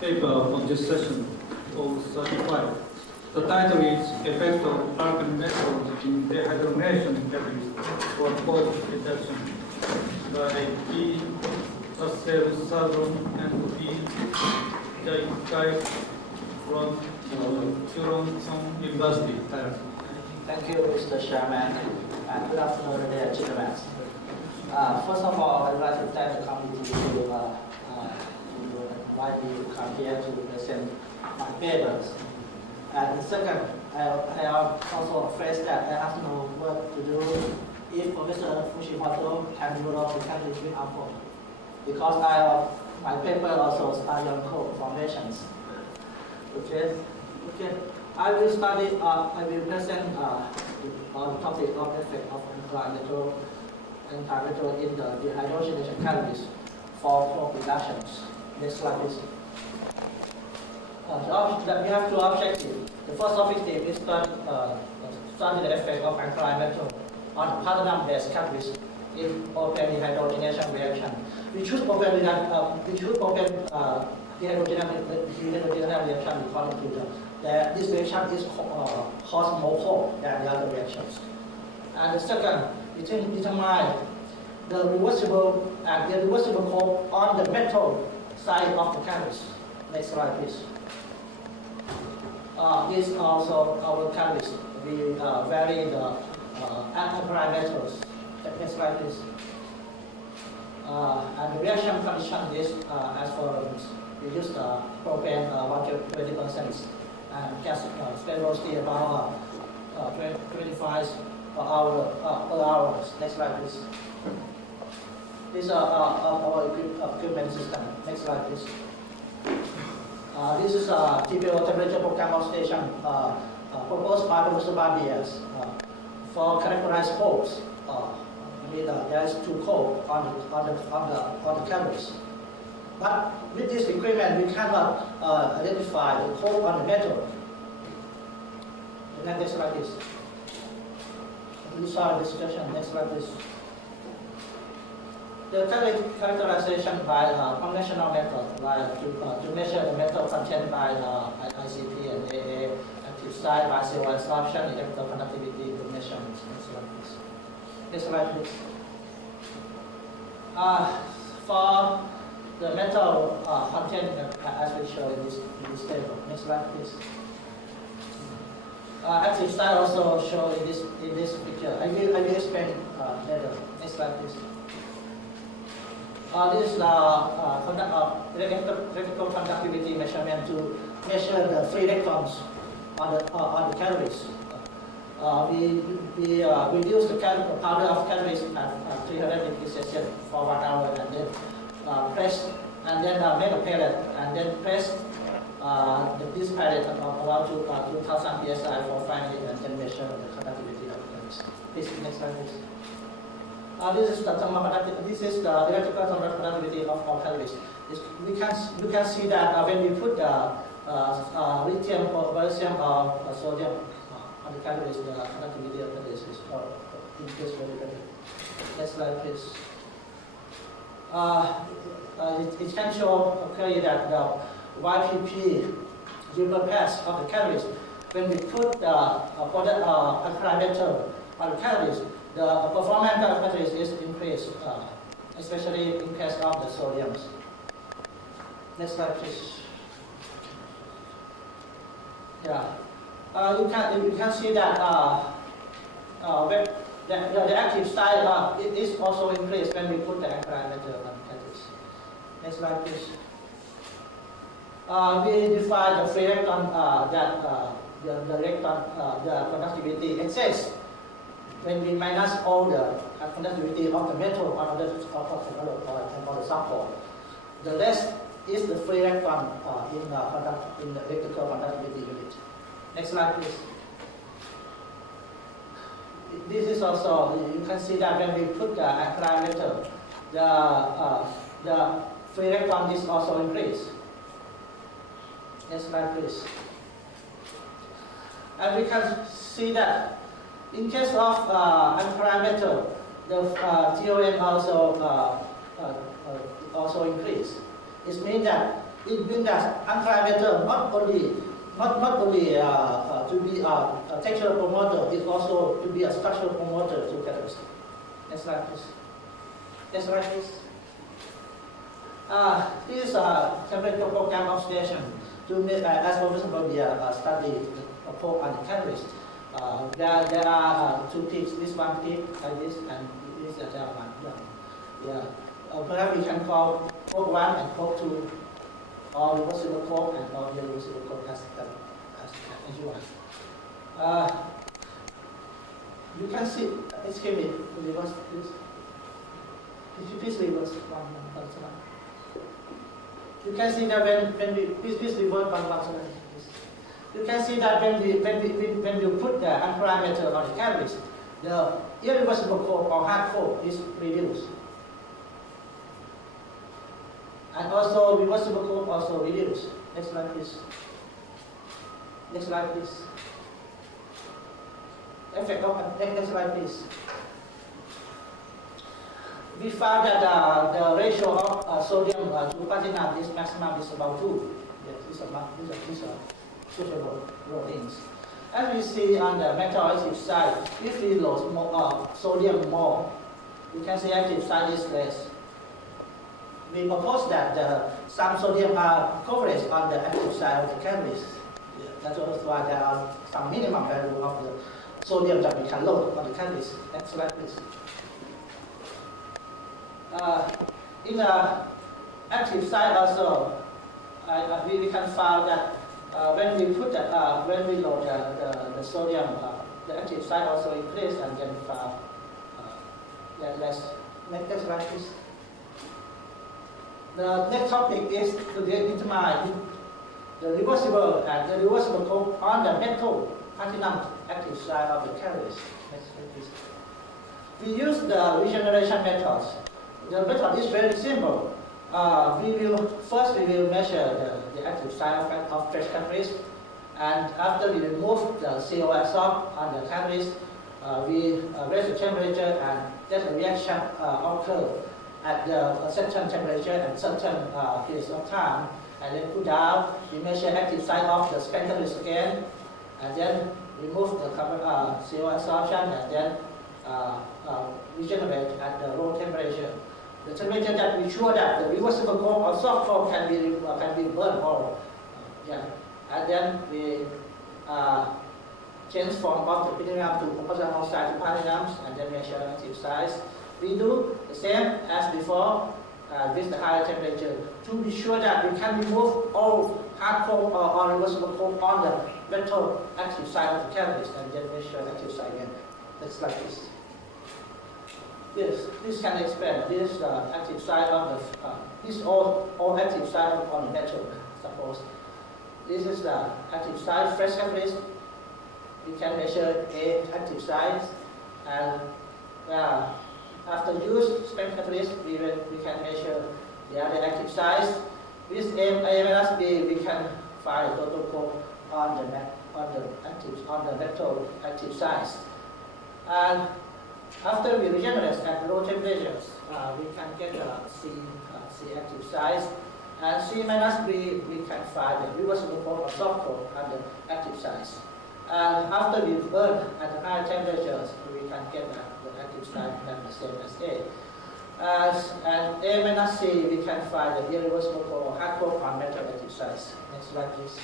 paper of this session, 035. The title is Effect of Alkali Methods in Dehydrogenation Catalyst for Cold Reduction by E. Praserthdam and B. Jai from Churon University. Thank you, Mr. Chairman, and good afternoon, ladies and gentlemen. First of all, I would like to thank the committee to invite me to come here to present my papers. And second, I am also afraid that I have to know what to do if Professor Fujimoto can develop the country with Apple. Because my paper also study on cold formations. Okay. I will present on the topic of the effect of anti-metal in the dehydrogenation catalyst for crop reductions. Next slide, please. We have two objectives. The first objective is to study the effect of alkali metal on platinum-based catalyst in open dehydrogenation reaction. We choose open dehydrogenation reaction according to this reaction is caused more cold than the other reactions. And the second, we determine the reversible cold on the metal side of the catalyst. Next slide, please. This is also our catalyst. We vary the alkali metals. Next slide, please. And the reaction condition is as follows. We use the propane 120% and gas velocity about 25 per hour. Next slide, please. This is our equipment system. Next slide, please. This is a TPO temperature program of station proposed by Professor Barbiers for characterized holes. There is two holes on the catalyst. But with this equipment, we cannot identify the hole on the metal. The next slide, please. These are the discussion. Next slide, please. The characterization by conventional method, like to measure the metal content by ICP and AA, active site by CO absorption, electroconductivity measurements. Next slide, please. Next slide, please. For the metal content, as we show in this table. Next slide, please. Active site also shown in this picture. I will explain later. Next slide, please. This is electrical conductivity measurement to measure the free electrons on the catalyst. We reduce the powder of catalyst at 300 degrees Celsius for 1 hour and then press and then make a pellet and then press this pellet about 2000 psi for 5 minutes and then measure the conductivity of the catalyst. Please, next slide, please. This is the electrical thermal conductivity of our catalyst. We can see that when we put lithium or potassium or sodium on the catalyst, the conductivity of the catalyst is increased very rapidly. Next slide, please. It can show clearly that the YPP vapor pass of the catalyst, when we put the alkali metal on the catalyst, the performance of the catalyst is increased, especially in case of the sodiums. Next slide, please. Yeah, you can see that the active side is also increased when we put the alkali metal on the catalyst. Next slide, please. We define the free electron the conductivity exists when we minus all the conductivity of the metal on the subpole. The rest is the free electron in the electrical conductivity unit. Next slide, please. This is also, you can see that when we put the alkali metal, the free electron is also increased. Next slide, please. And we can see that in case of alkali metal, the TOM also increased. It means that it means that alkali metal not only to be a textural promoter, it also to be a structural promoter to catalyst. Next slide, please. Next slide, please. This is a temperature program oxidation to make, as Professor Babia studied a probe on the catalyst. There are two peaks, this one peak like this, and this is the other one. Yeah. Perhaps we can call probe 1 and probe 2, or reversible probe and or irreversible probe as you want. You can see, excuse me, reverse this. Could you please reverse one. You can see that when we please reverse one. You can see that when you put the alkali metal on the catalyst, the irreversible coke or hard coke is reduced. And also reversible coke also reduced. Next slide, please. Next slide, please. Effect of next slide, please. We found that the ratio of sodium to platinum is maximum is about 2. These are suitable ratings. As we see on the metal active side, if we lose more, sodium more, you can see active side is less. We propose that some sodium are coverage on the active side of the catalyst. That's also why there are some minimum value of the sodium that we can load on the catalyst. Next slide, please. In the active side also, we can find that when we put when we load the sodium, the active side also increase and then less. Next slide, please. The next topic is to determine the reversible coke on the metal platinum active side of the catalyst. Next slide, please. We use the regeneration methods. The method is very simple. We will measure the active side of fresh catalyst, and after we remove the CO adsorb on the catalyst, we raise the temperature, and that reaction occurs at a certain temperature and certain periods of time, and then cool down. We measure active side of the spent catalyst again, and then remove the CO adsorption, and then regenerate at the low temperature. The temperature that we sure that the reversible coke or soft coke can be burned or and then we change form of the platinum to composite oxide to platinum and then measure active size. We do the same as before with the higher temperature to be sure that we can remove all hard coke or reversible coke on the metal active side of the catalyst and then measure active side again. Next slide, please. Yes, this can explain this active side of the this all active side on the metal. Suppose this is the active side fresh catalyst. We can measure A active size, and after use spent catalyst, we can measure the other active size. With A minus B, we can find total coke on the metal active size. And after we regenerate at low temperatures, we can get C active size, and C minus B, we can find the reversible coke or soft coke at the active size. And after we burn at the higher temperatures, we can get the active size the same as A. And A minus C, we can find the irreversible coke or hard coke on metal active size. Next slide, please.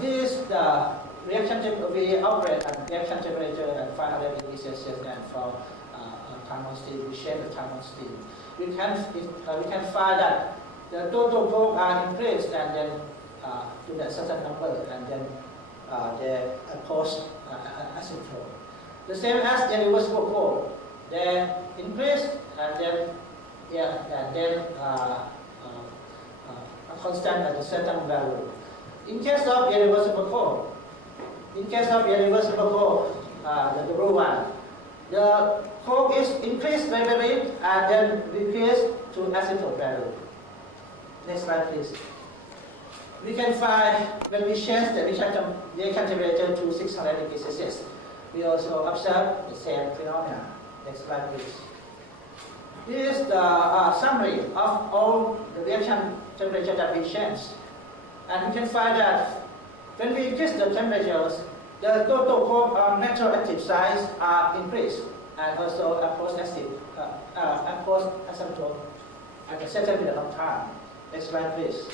This is the reaction temperature. We operate at reaction temperature at 500 degrees Celsius, and for thermal steam, we share the thermal steam. We can find that the total coke are increased and then to a certain number, and then they post acetone. The same as the reversible coke, they increase and then constant at a certain value. In case of irreversible coke, the blue one, the coke is increased by the rate and then decreased to acetone value. Next slide, please. We can find when we change the reaction temperature to 600 degrees Celsius, we also observe the same phenomena. Next slide, please. This is the summary of all the reaction temperature that we changed. And you can find that when we increase the temperatures, the total coke metal active size are increased, and also aqueous asymptote at a certain period of time. Next slide, please.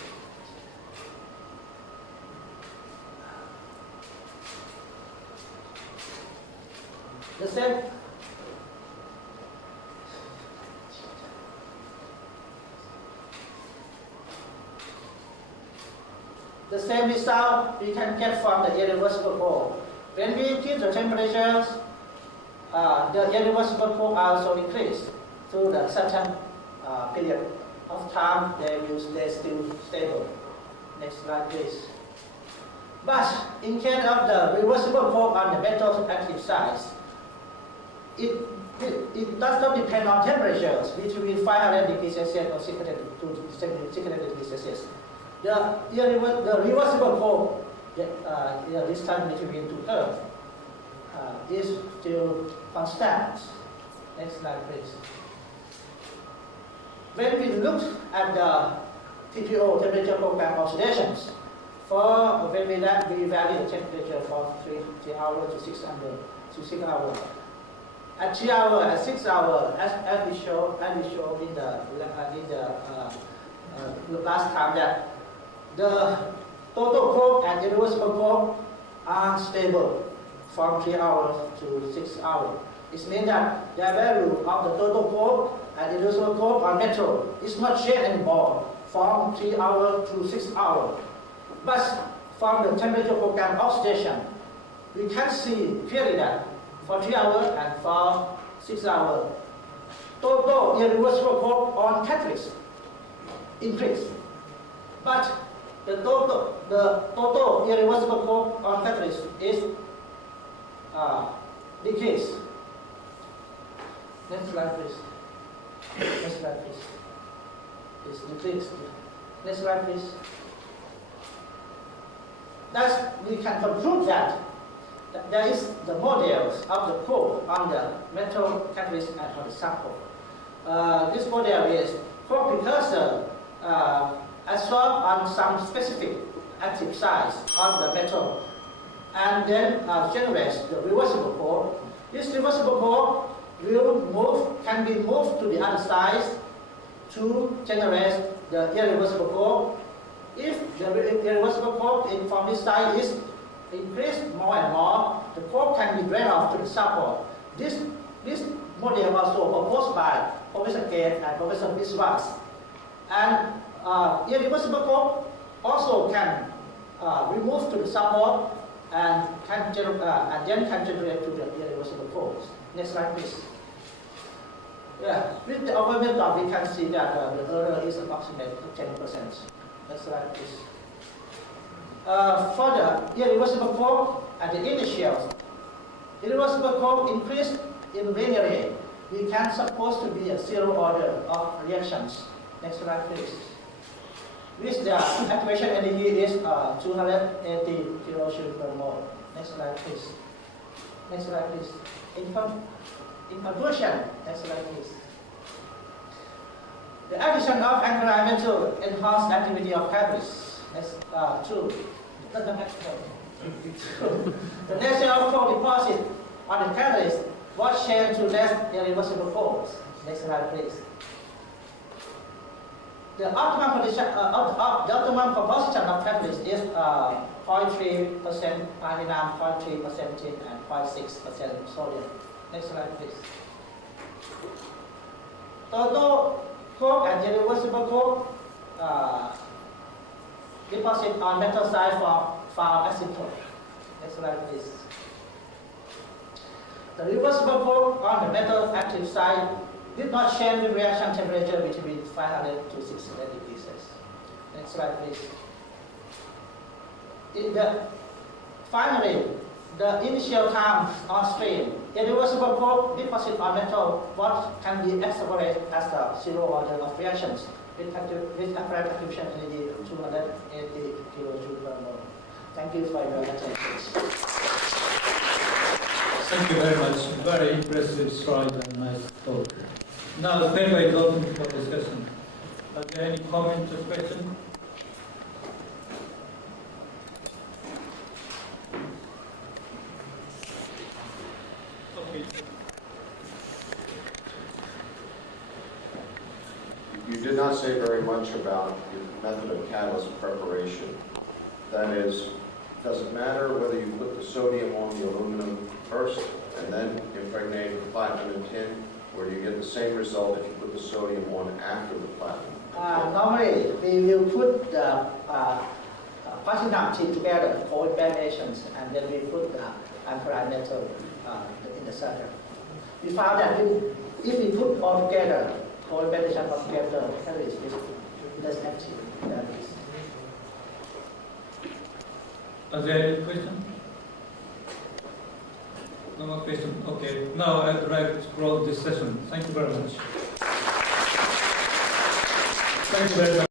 The same result we can get from the irreversible coke. When we increase the temperatures, the irreversible coke also increase through the certain period of time. They will stay still stable. Next slide, please. But in case of the reversible coke on the metal active size, it does not depend on temperatures between 500 degrees Celsius or 600 degrees Celsius. The reversible coke, the distance between two curves, is still constant. Next slide, please. When we look at the TPO, temperature program oxidations, when we vary the temperature for 3 hours to 6 hours. At 3 hours, at 6 hours, as we show in the last time, that the total coke and irreversible coke are stable from 3 hours to 6 hours. It means that the value of the total coke and irreversible coke on metal is not changed anymore from 3 hours to 6 hours. But from the temperature program oxidation, we can see clearly that for 3 hours and for 6 hours, total irreversible coke on catalyst increase. But the total irreversible coke on catalyst is decreased. Next slide, please. Next slide, please. It's decreased. Next slide, please. Thus, we can conclude that there is the models of the coke on the metal catalyst and on the sample. This model is coke precursor absorbed on some specific active size on the metal, and then generates the reversible coke. This reversible coke can be moved to the other side to generate the irreversible coke. If the irreversible coke from this side is increased more and more, the coke can be drained off to the sample. This model also proposed by Professor Gate and Professor Biswas. And irreversible coke also can remove to the sample and then can generate to the irreversible coke. Next slide, please. Yeah, with the our method, we can see that the error is approximately 10%. Next slide, please. For the irreversible coke at the initial, irreversible coke increased in linearly. We can suppose to be a zero order of reactions. Next slide, please. With the activation energy is 280 kilojoule per mole. Next slide, please. Next slide, please. In conclusion, next slide, please. The addition of alkali metal enhanced activity of catalysts. Next, two. The nature of coke deposit on the catalyst was changed to less irreversible cokes. Next slide, please. The optimum condition, the optimum composition of catalyst is 0.3% platinum, 0.3% tin, and 0.6% sodium. Next slide, please. Total coke and irreversible coke deposit on metal side for asymptote. Next slide, please. The reversible coke on the metal active side did not change the reaction temperature between 500 to 600 degrees Celsius. Next slide, please. Finally, the initial time on stream, irreversible coke deposit on metal, what can be accelerated as the zero order of reactions with apparent activation energy 280 kilojoule per mole. Thank you for your attention. Thank you very much. Very impressive slide and nice talk. Now the paper is open for discussion. Are there any comments or questions? Okay. You did not say very much about the method of catalyst preparation. That is, does it matter whether you put the sodium on the aluminum first and then impregnate the platinum and tin, or do you get the same result if you put the sodium on after the platinum? Normally, we will put the platinum tin together, coordinations, and then we put the alkali metal in the center. We found that if we put all together, coordination all together, the catalyst is less active than this. Are there any questions? No more questions. Okay. Now I'd like to close this session. Thank you very much. Thank you very much.